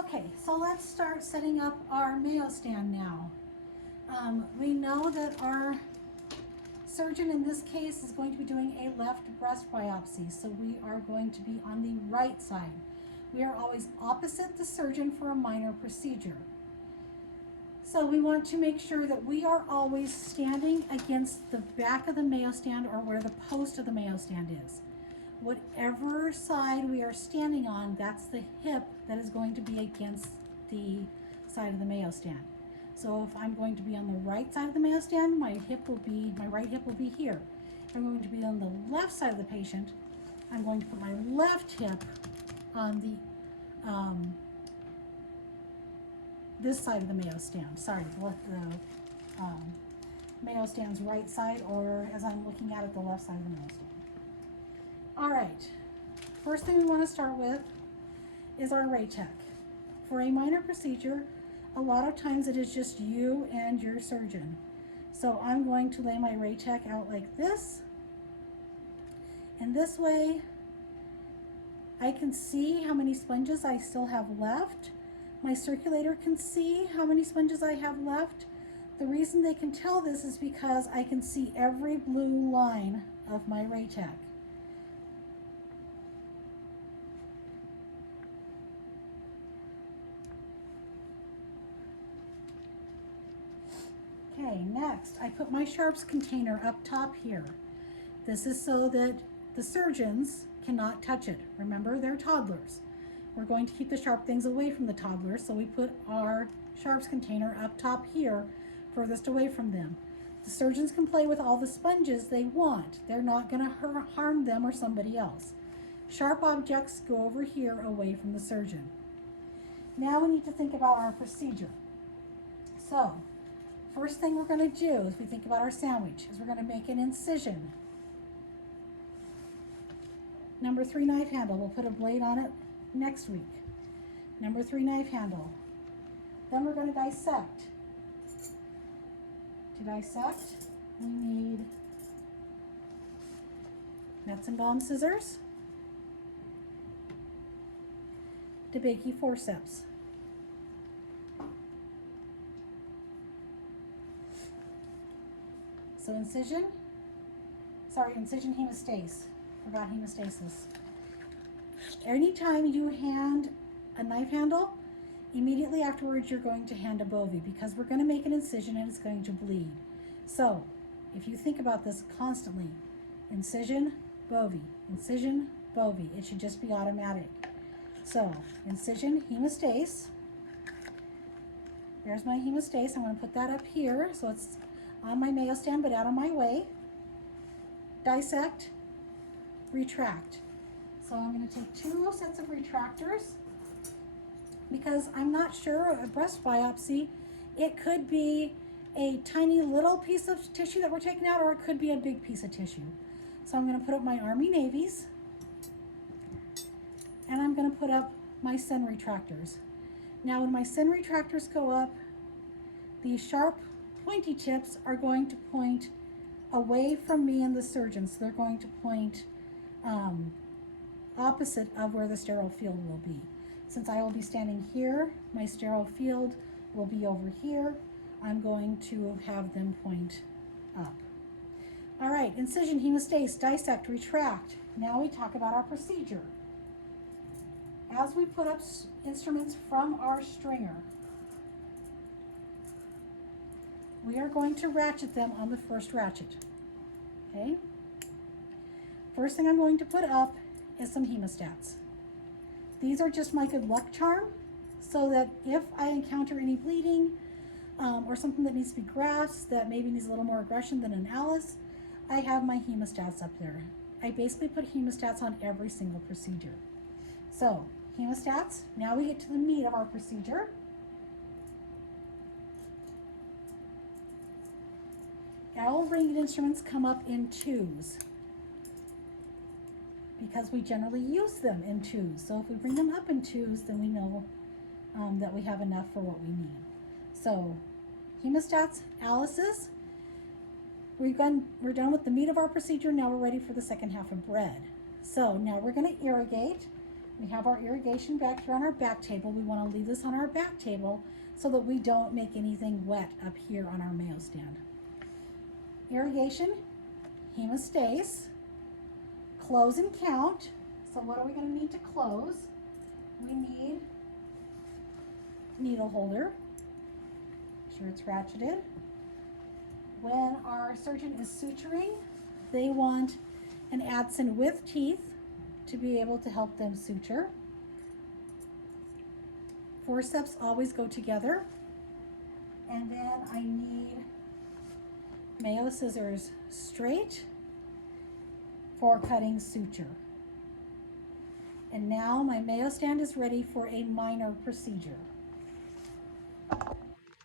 Okay, so let's start setting up our mayo stand now. We know that our surgeon in this case is going to be doing a left breast biopsy, so we are going to be on the right side. We are always opposite the surgeon for a minor procedure. So we want to make sure that we are always standing against the back of the mayo stand or where the post of the mayo stand is. Whatever side we are standing on, that's the hip that is going to be against the side of the mayo stand. So if I'm going to be on the right side of the mayo stand, my right hip will be here. If I'm going to be on the left side of the patient, I'm going to put my left hip on the this side of the mayo stand. Sorry, the mayo stand's right side, or as I'm looking at it, the left side of the mayo stand. All right, first thing we want to start with is our ray check. For a minor procedure, a lot of times it is just you and your surgeon. So I'm going to lay my ray check out like this. And this way, I can see how many sponges I still have left. My circulator can see how many sponges I have left. The reason they can tell this is because I can see every blue line of my ray check. Okay, next, I put my sharps container up top here. This is so that the surgeons cannot touch it. Remember, they're toddlers. We're going to keep the sharp things away from the toddlers, so we put our sharps container up top here, furthest away from them. The surgeons can play with all the sponges they want. They're not going to harm them or somebody else. Sharp objects go over here away from the surgeon. Now we need to think about our procedure. So, first thing we're going to do as we think about our sandwich is we're going to make an incision. Number 3 knife handle, we'll put a blade on it next week. Number 3 knife handle. Then we're going to dissect. To dissect, we need nuts and bomb scissors, DeBakey forceps. So incision hemostase. Forgot hemostasis. Anytime you hand a knife handle, immediately afterwards you're going to hand a bovie because we're going to make an incision and it's going to bleed. So if you think about this constantly, incision, bovie, incision, bovie, it should just be automatic. So incision, hemostase. There's my hemostase. I'm going to put that up here so it's on my mayo stand but out of my way. Dissect, retract. So I'm going to take 2 sets of retractors because I'm not sure, a breast biopsy, it could be a tiny little piece of tissue that we're taking out or it could be a big piece of tissue. So I'm going to put up my Army Navies and I'm going to put up my Sen retractors. Now when my Sen retractors go up, the sharp pointy tips are going to point away from me and the surgeon. So they're going to point opposite of where the sterile field will be. Since I will be standing here, my sterile field will be over here. I'm going to have them point up. All right, incision, hemostase, dissect, retract. Now we talk about our procedure. As we put up instruments from our stringer, we are going to ratchet them on the first ratchet, okay? First thing I'm going to put up is some hemostats. These are just my good luck charm, so that if I encounter any bleeding or something that needs to be grasped that maybe needs a little more aggression than an Alice, I have my hemostats up there. I basically put hemostats on every single procedure. So, hemostats, now we get to the meat of our procedure. All ringed instruments come up in 2s because we generally use them in 2s. So if we bring them up in 2s, then we know that we have enough for what we need. So hemostats, Alice's, we're done with the meat of our procedure. Now we're ready for the second half of bread. So now we're going to irrigate We have our irrigation back here on our back table. We want to leave this on our back table so that we don't make anything wet up here on our mayo stand. Irrigation, hemostase, close and count. So what are we going to need to close? We need needle holder. Make sure it's ratcheted. When our surgeon is suturing, they want an Adson with teeth to be able to help them suture. Forceps always go together. And then I need mayo scissors straight for cutting suture. And now my mayo stand is ready for a minor procedure.